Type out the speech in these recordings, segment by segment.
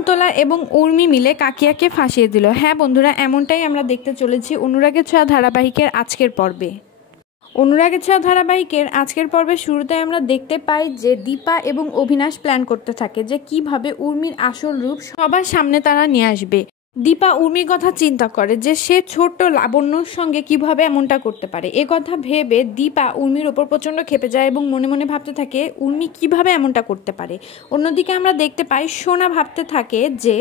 কুন্তলা এবং উর্মি মিলে কাকিয়াকে ফাঁসিয়ে দিল। হ্যাঁ বন্ধুরা, এমনটাই আমরা দেখতে চলেছি অনুরাগের ছোঁয়া ধারাবাহিকের আজকের পর্বে। অনুরাগের ছোঁয়া ধারাবাহিকের আজকের পর্বের শুরুতে আমরা দেখতে পাই যে দীপা এবং অভিনাশ প্ল্যান করতে থাকে যে কিভাবে উর্মির আসল রূপ সবার সামনে তারা নিয়ে আসবে। দীপা উর্মির কথা চিন্তা করে যে সে ছোট্ট লাবণ্যর সঙ্গে কিভাবে এমনটা করতে পারে। এ কথা ভেবে দীপা উর্মির ওপর প্রচণ্ড ক্ষেপে যায় এবং মনে মনে ভাবতে থাকে উর্মি কিভাবে এমনটা করতে পারে। অন্যদিকে আমরা দেখতে পাই সোনা ভাবতে থাকে যে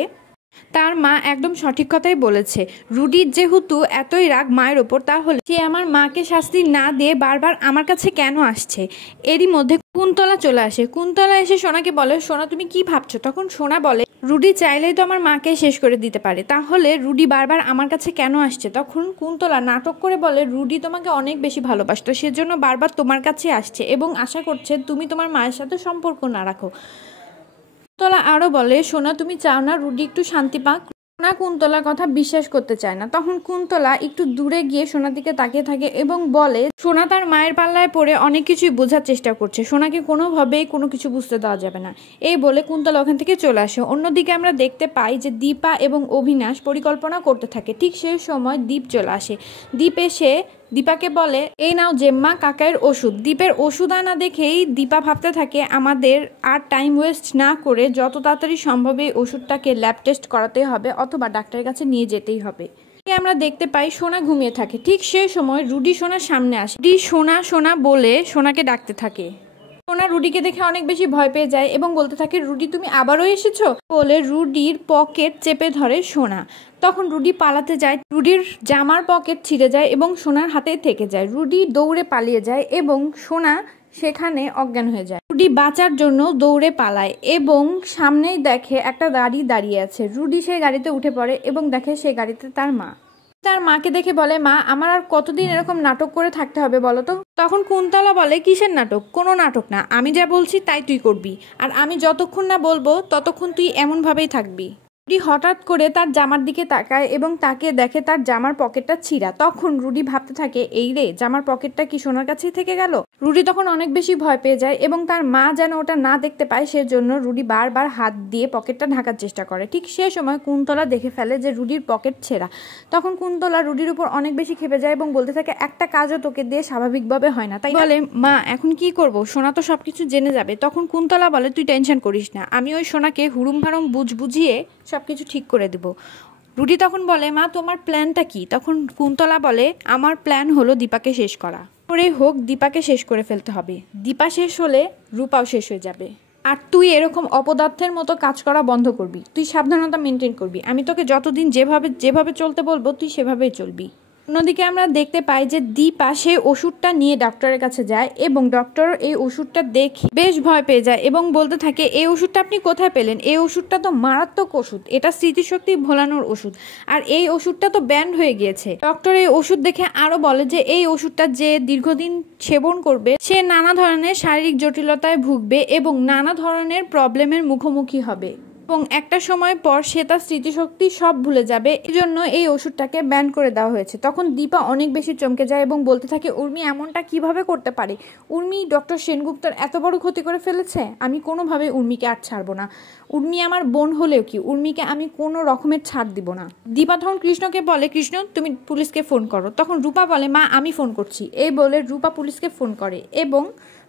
তার মা একদম সঠিক কথাই বলেছে। রুডির যেহেতু এতই রাগ মায়ের ওপর, তাহলে সে আমার মাকে শাস্তি না দিয়ে বারবার আমার কাছে কেন আসছে। এরই মধ্যে কুন্তলা চলে আসে। কুন্তলা এসে সোনাকে বলে, সোনা তুমি কি ভাবছো? তখন সোনা বলে, রুডি চাইলেই তো আমার মাকে শেষ করে দিতে পারে, তাহলে রুডি বারবার আমার কাছে কেন আসছে? তখন কুন্তলা নাটক করে বলে, রুডি তোমাকে অনেক বেশি ভালোবাসতো, সেজন্য বারবার তোমার কাছে আসছে এবং আশা করছে তুমি তোমার মায়ের সাথে সম্পর্ক না রাখো। কুন্তলা আরও বলে, সোনা তুমি চাও না রুডি একটু শান্তি পাক? সোনা কুন্তলার কথা বিশ্বাস করতে চায় না। তখন কুন্তলা একটু দূরে গিয়ে সোনার দিকে তাকিয়ে থাকে এবং বলে, সোনা তার মায়ের পাল্লায় পড়ে অনেক কিছুই বোঝার চেষ্টা করছে, সোনাকে কোনোভাবেই কোনো কিছু বুঝতে দেওয়া যাবে না। এই বলে কুন্তলা ওখান থেকে চলে আসে। অন্যদিকে আমরা দেখতে পাই যে দীপা এবং অভিনাশ পরিকল্পনা করতে থাকে। ঠিক সেই সময় দীপ চলে আসে। দীপ এসে দীপাকে বলে, এই নাও জেম্মা কাকায়ের ওষুধ। দীপের ওষুধ আনা দেখেই দীপা ভাবতে থাকে আমাদের আর টাইম ওয়েস্ট না করে যত তাড়াতাড়ি সম্ভব এই ওষুধটাকে ল্যাব টেস্ট করাতে হবে অথবা ডাক্তারের কাছে নিয়ে যেতেই হবে। আমরা দেখতে পাই সোনা ঘুমিয়ে থাকে। ঠিক সেই সময় রুডি সোনার সামনে আসে। রুডি সোনা সোনা বলে সোনাকে ডাকতে থাকে। সোনা রুডিকে দেখে অনেক বেশি ভয় পেয়ে যায় এবং বলতে থাকে, রুডি তুমি আবারও এসেছো বলে রুডির পকেট চেপে ধরে সোনা। তখন রুডি পালাতে যায়। রুডির জামার পকেট ছিঁড়ে যায় এবং সোনার হাতে থেকে যায়। রুডি দৌড়ে পালিয়ে যায় এবং সোনা সেখানে অজ্ঞান হয়ে যায়। রুডি বাঁচার জন্য দৌড়ে পালায় এবং সামনেই দেখে একটা গাড়ি দাঁড়িয়ে আছে। রুডি সেই গাড়িতে উঠে পড়ে এবং দেখে সেই গাড়িতে তার মা। তার মাকে দেখে বলে, মা আমার আর কতদিন এরকম নাটক করে থাকতে হবে বলো তো? তখন কুন্তলা বলে, কিসের নাটক? কোনো নাটক না, আমি যা বলছি তাই তুই করবি, আর আমি যতক্ষণ না বলবো ততক্ষণ তুই এমনভাবেই থাকবি। রুডি হঠাৎ করে তার জামার দিকে তাকায় এবং তাকে দেখে তার জামার পকেটটা ছিঁড়া। তখন রুডি ভাবতে থাকে, এই রে, জামার পকেটটা কি সোনার কাছেই থেকে গেল? রুডি তখন অনেক বেশি ভয় পেয়ে যায় এবং তার মা যেন ওটা না দেখতে পায় সেজন্য রুডি বারবার হাত দিয়ে পকেটটা ঢাকার চেষ্টা করে। ঠিক সে সময় কুন্তলা দেখে ফেলে যে রুডির পকেট ছেঁড়া। তখন কুন্তলা রুডির উপর অনেক বেশি খেপে যায় এবং বলতে থাকে, একটা কাজও তোকে দিয়ে স্বাভাবিকভাবে হয় না, তাই বলে, মা এখন কি করব? সোনা তো সবকিছু জেনে যাবে। তখন কুন্তলা বলে, তুই টেনশন করিস না, আমি ওই সোনাকে হুড়ুম ভাড়ুম বুঝিয়ে সবকিছু ঠিক করে দেব। রুডি তখন বলে, মা তোমার প্ল্যানটা কি? তখন কুন্তলা বলে, আমার প্ল্যান হলো দীপাকে শেষ করা। করে হোক দীপাকে শেষ করে ফেলতে হবে। দীপা শেষ হলে রূপাও শেষ হয়ে যাবে। আর তুই এরকম অপদার্থের মতো কাজ করা বন্ধ করবি, তুই সাবধানতা মেনটেন করবি। আমি তোকে যতদিন যেভাবে চলতে বলবো তুই সেভাবেই চলবি। অন্যদিকে আমরা দেখতে পাই যে দীপা সেই ওষুধটা নিয়ে ডক্টরের কাছে যায় এবং ডক্টর এই ওষুধটা দেখে বেশ ভয় পেয়ে যায় এবং বলতে থাকে, এই ওষুধটা আপনি কোথায় পেলেন? এই ওষুধটা তো মারাত্মক ওষুধ, এটা স্মৃতিশক্তি ভোলানোর ওষুধ, আর এই ওষুধটা তো ব্যান্ড হয়ে গিয়েছে। ডক্টর এই ওষুধ দেখে আরো বলে যে এই ওষুধটা যে দীর্ঘদিন সেবন করবে সে নানা ধরনের শারীরিক জটিলতায় ভুগবে এবং নানা ধরনের প্রবলেমের মুখোমুখি হবে এবং একটা সময় পর সে তার স্মৃতিশক্তি সব ভুলে যাবে। এই জন্য এই ওষুধটাকে ব্যান করে দেওয়া হয়েছে। তখন দীপা অনেক বেশি চমকে যায় এবং বলতে থাকে, উর্মি এমনটা কিভাবে করতে পারে? উর্মি ডক্টর সেনগুপ্তর এত বড় ক্ষতি করে ফেলেছে, আমি কোনোভাবে উর্মিকে আর ছাড়বো না। উর্মি আমার বোন হলেও কি, উর্মিকে আমি কোনো রকমের ছাড় দিব না। দীপা তখন কৃষ্ণকে বলে, কৃষ্ণ তুমি পুলিশকে ফোন করো। তখন রূপা বলে, মা আমি ফোন করছি। এই বলে রূপা পুলিশকে ফোন করে এবং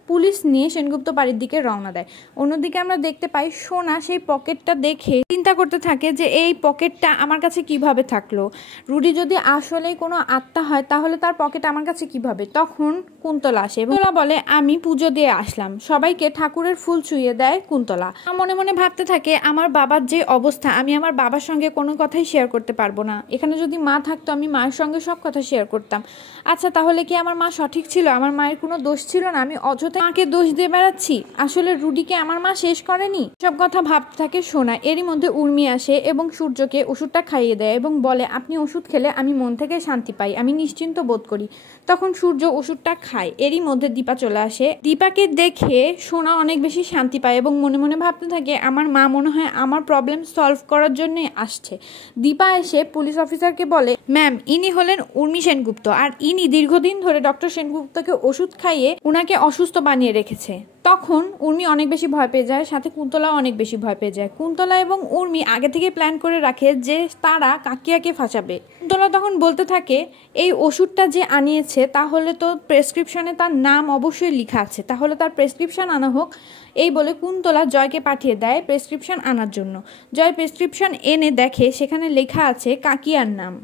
পুলিশ নিয়ে সেনগুপ্ত বাড়ির দিকে রওনা দেয়। অন্যদিকে আমরা দেখতে পাই সোনা সেই পকেটটা দেখে চিন্তা করতে থাকে যে এই পকেটটা আমার কাছে কিভাবে থাকলো। রুডি যদি আসলেই কোনো আত্মা হয় তাহলে তার পকেট আমার কাছে কিভাবে? তখন কুন্তলা আসে। কুন্তলা বলে, আমি পুজো দিয়ে আসলাম। সবাইকে ঠাকুরের ফুল ছুঁয়ে দেয় কুন্তলা। মনে মনে ভাবতে থাকে, আমার বাবার যে অবস্থা, আমি আমার বাবার সঙ্গে কোনো কথাই শেয়ার করতে পারবো না। এখানে যদি মা থাকতো আমি মায়ের সঙ্গে সব কথা শেয়ার করতাম। আচ্ছা তাহলে কি আমার মা সঠিক ছিল? আমার মায়ের কোনো দোষ ছিল না? আমি অযথা মাকে দোষ দিয়ে বেড়াচ্ছি? আসলে রুডিকে আমার মা শেষ করেনি? সব কথা ভাবতে থাকে সোনা। এরই মধ্যে উর্মি আসে এবং সূর্যকে ওষুধটা খাইয়ে দেয় এবং বলে, আপনি ওষুধ খেলে আমি মন থেকে শান্তি পাই, আমি নিশ্চিন্ত বোধ করি। তখন সূর্য ওষুধটা খায়। এরই মধ্যে দীপা চলে আসে। দীপাকে দেখে সোনা অনেক বেশি শান্তি পায় এবং মনে মনে ভাবতে থাকে, আমার মা মনে হয় আমার প্রবলেম সলভ করার জন্য আসছে। দীপা এসে পুলিশ অফিসারকে বলে, ম্যাম ইনি হলেন উর্মি সেনগুপ্ত, আর ইনি দীর্ঘদিন ধরে ডক্টর সেনগুপ্তকে ওষুধ খাইয়ে উনাকে অসুস্থ বানিয়ে রেখেছে। তখন উর্মি অনেক বেশি ভয় পেয়ে যায়, সাথে কুন্তলাও অনেক বেশি ভয় পেয়ে যায়। কুন্তলা এবং উর্মি আগে থেকে প্ল্যান করে রাখে যে তারা কাকিয়াকে ফাঁসাবে। কুন্তলা তখন বলতে থাকে এই ওষুধটা যে আনিয়েছে তাহলে তো প্রেসক্রিপশনে তার নাম অবশ্যই লেখা আছে, তাহলে তার প্রেসক্রিপশন আনা হোক। এই বলে কুন্তলা জয়কে পাঠিয়ে দেয় প্রেসক্রিপশন আনার জন্য। জয় প্রেসক্রিপশন এনে দেখে সেখানে লেখা আছে কাকিয়ার নাম।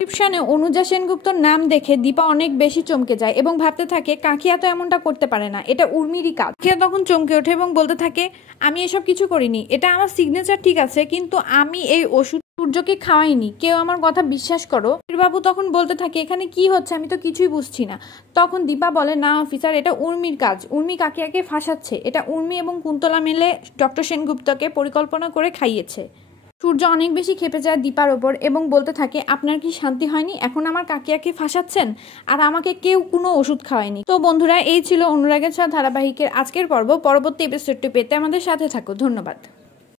প্রেসক্রিপশনে অনুজা সেনগুপ্তর নাম দেখে দীপা অনেক বেশি চমকে যায় এবং ভাবতে থাকে কাকিয়া তো এমনটা করতে পারে না, এটা উর্মিরই কাজ। কাকিয়া তখন চমকে ওঠে এবং বলতে থাকে আমি এসব কিছু করিনি, এটা আমার সিগনেচার ঠিক আছে, কিন্তু আমি এই ওষুধ সূর্যকে খাওয়াইনি, কেউ আমার কথা বিশ্বাস করো। বাবু তখন বলতে থাকে এখানে কি হচ্ছে, আমি তো কিছুই বুঝছি না। তখন দীপা বলে না অফিসার, এটা উর্মির কাজ, উর্মি কাকিয়াকে ফাঁসাচ্ছে, এটা উর্মি এবং কুন্তলা মিলে ডক্টর সেনগুপ্তকে পরিকল্পনা করে খাইয়েছে। সূর্য অনেক বেশি ক্ষেপে যায় দীপার ওপর এবং বলতে থাকে আপনার কি শান্তি হয়নি, এখন আমার কাকিয়াকে ফাঁসাচ্ছেন আর আমাকে কেউ কোনো ওষুধ খাওয়ায়নি। তো বন্ধুরা, এই ছিল অনুরাগের ছোঁয়া ধারাবাহিকের আজকের পর্ব। পরবর্তী এপিসোডটি পেতে আমাদের সাথে থাকো। ধন্যবাদ।